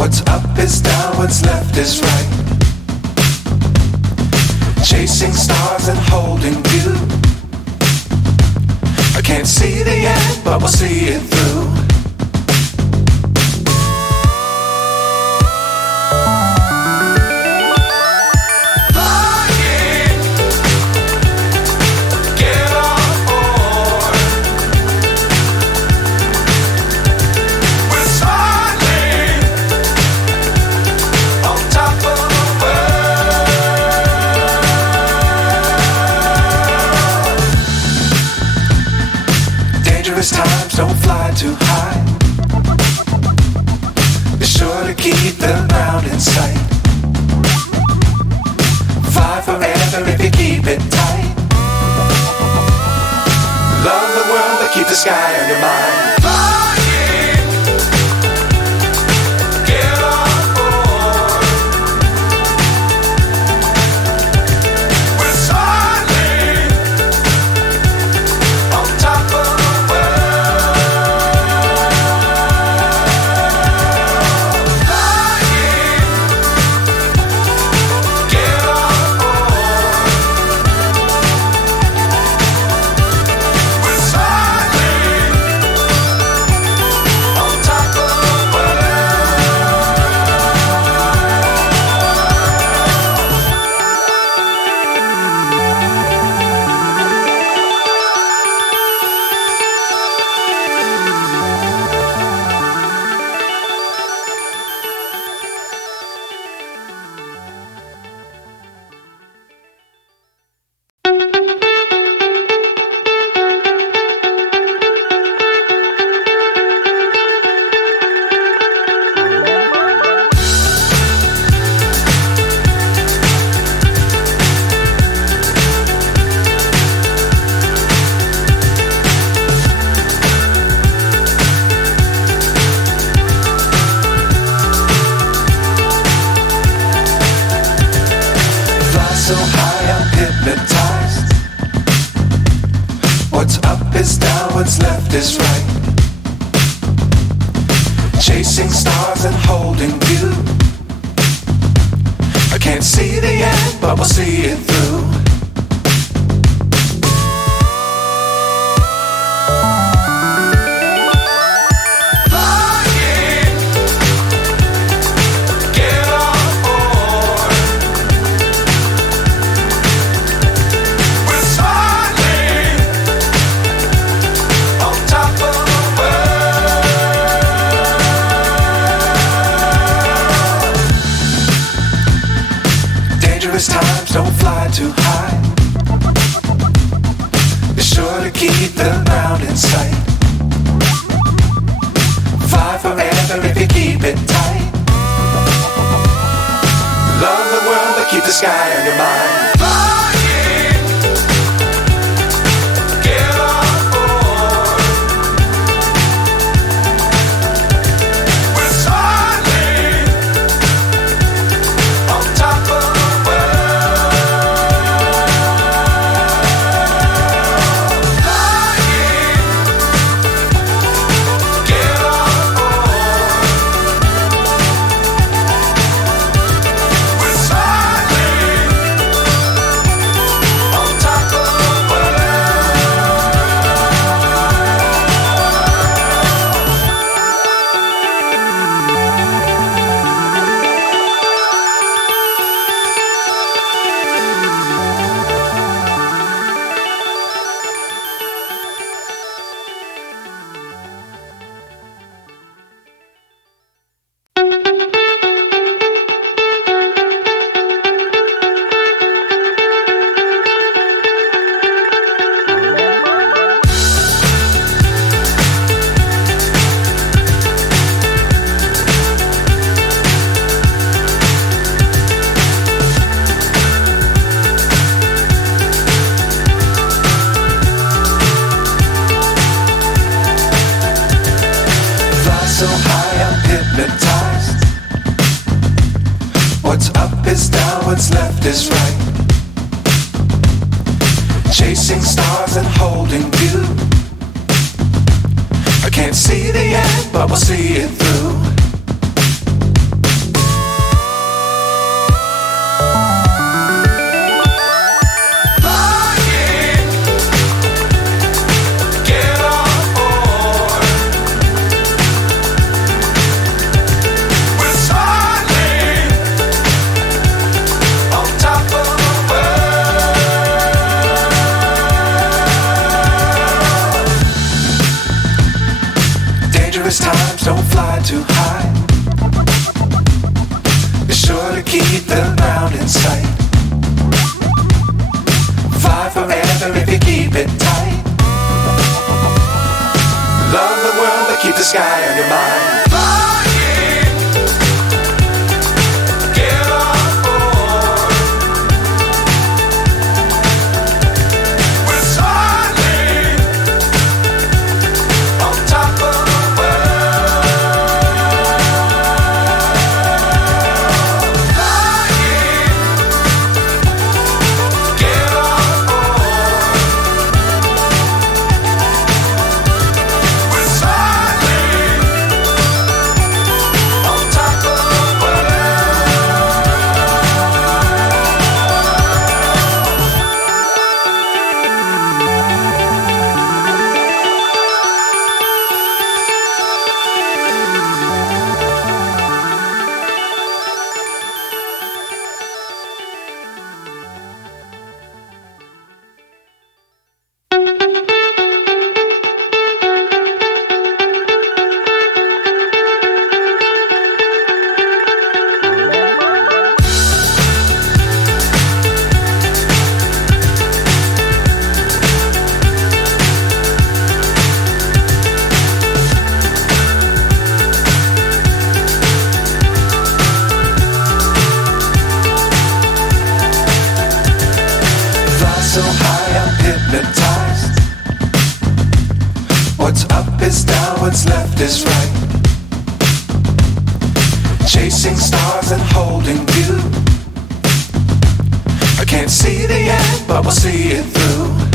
What's up is down, what's left is right. Chasing stars and holding you. I can't see the end, but we'll see it through. Times don't fly too high. Be sure to keep the ground in sight. Fly forever if you keep it tight. Love the world but keep the sky on your mind. So high I'm hypnotized. What's up is down, what's left is right. Chasing stars and holding you. I can't see the end, but we'll see it through. Times don't fly too high. Be sure to keep the ground in sight. Fly forever if you keep it tight. Love the world but keep the sky on your mind. So high I'm hypnotized. What's up is down, what's left is right. Chasing stars and holding you. I can't see the end, but we'll see it through. don't fly too high. Be sure to keep the ground in sight. Fly forever if you keep it tight. Love the world, but keep the sky on your mind. So high I'm hypnotized. What's up is down, what's left is right. Chasing stars and holding you. I can't see the end, but we'll see it through.